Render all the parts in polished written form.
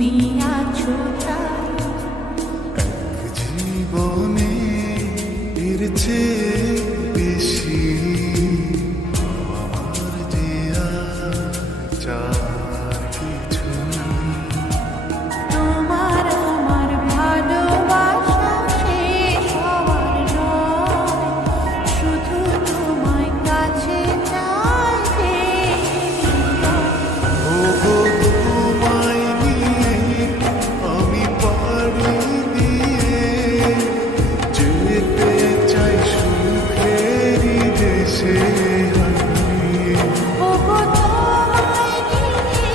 তুমি আছো তাই এক জীবনে এর চেয়ে বেশি আমার যে আর চার কিছু নেই। তোমার আমার ভালোবাসা শেষ হওয়ার নয়, শুধু তোমায় কাছে চাইতে ওগো তোমায় নিয়ে আমি পাড়ি দিয়ে যেতে চাই সুখেরই দেশে হারিয়ে। ওগো তোমায় নিয়ে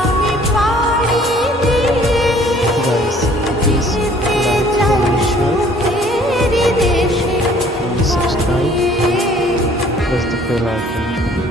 আমি পাড়ি দিয়ে Guys, please যেতে like, চাই comment, share, সুখেরই দেশে and subscribe. হারিয়ে। Press the bell icon.